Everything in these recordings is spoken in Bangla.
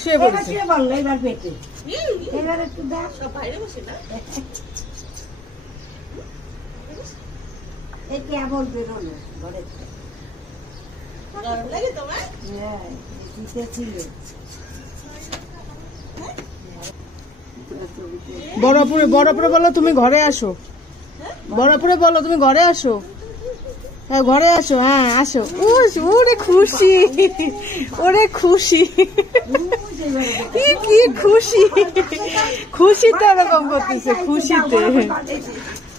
শুয়ে পড়েছে। এবার পেটে এবার একটু দাও, সব বাইরে বসে না, এই কেবল বেরোলো ঘরে। গরম লাগে তোমার? হ্যাঁ, শীতে ছিল। বড়পুরে বলো তুমি ঘরে আসো, বড়পুরে বলো তুমি ঘরে আসো, হ্যাঁ ঘরে আসো, হ্যাঁ আসো। ওরে খুশি, ওরে খুশি, কি খুশি, খুশিতে এরকম করতেছে, খুশিতে।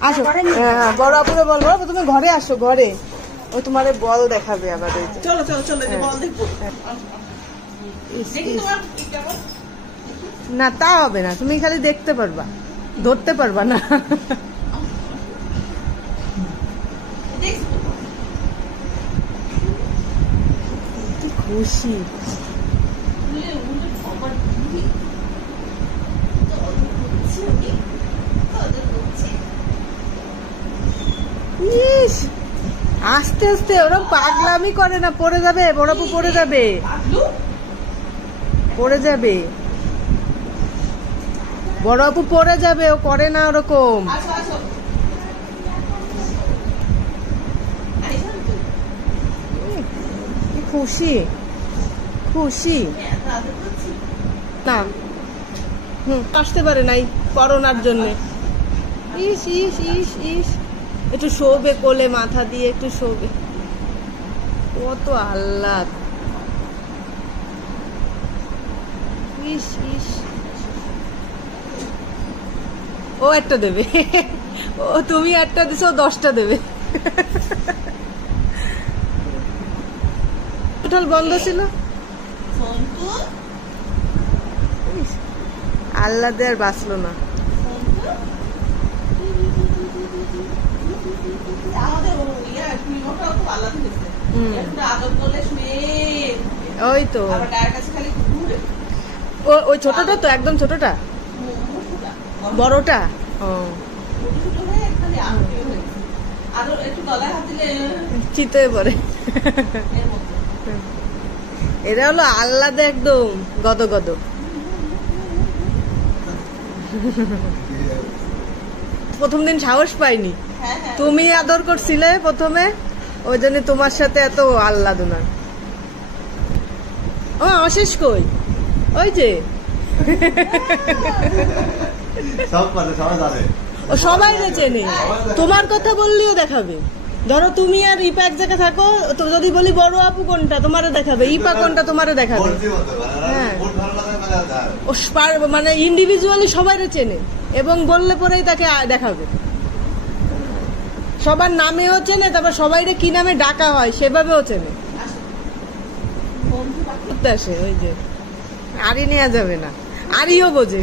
আসো, হ্যাঁ বড়পুরে বলবো তুমি ঘরে আসো, ঘরে ও তোমার বল দেখাবে আবার। চলো চলো চলো, বল দেখবো। না তা হবে না, তুমি খালি দেখতে পারবা, ধরতে পারবা না। কি খুশি, আস্তে আস্তে, ওরকম পাগলামি করে না, পড়ে যাবে বড়পু, পড়ে যাবে, পড়ে যাবে বড় আপু, পড়ে যাবে, ও করে না ওরকম। খুশি খুশি না, আসতে পারে নাই করোনার জন্য। ইস ইস ইস ইস, একটু শোবে কোলে, মাথা দিয়ে একটু শোবে, কত আহ্লাদ। ইস ইস, ও একটা দেবে, ও তুমি একটা দিছো, 10টা দেবে। টোটাল বন্ধ ছিল, আল্লাহ আর বাঁচলো না। ওই তো ওই ছোটটা তো, একদম ছোটটা, বড়টা চিতে পরে। এরা হলো আল্লাদে একদম গদ গদ। প্রথম দিন সাহস পাইনি, তুমি আদর করছিলে প্রথমে, ওই জন্য তোমার সাথে এত আল্লাদ না। ও অশেষ কই, ওই যে সবাই চেনে, তোমার কথা বললেও দেখাবে। ধরো তুমি আর ইপা এক জায়গায় থাকো, তো যদি বলি বড় আপু কোনটা তোমারে দেখাবে, ইপা কোনটা তোমারে দেখাবে। হ্যাঁ, ও মানে ইন্ডিভিজুয়ালি সবাই চেনে, এবং বললে পরেই তাকে দেখাবে। সবার নামেও চেনে, তারপর সবাইরে কি নামে ডাকা হয় সেভাবেও চেনে। আসে ওই যে, আরই নেওয়া যাবে না, আরিও বোঝে।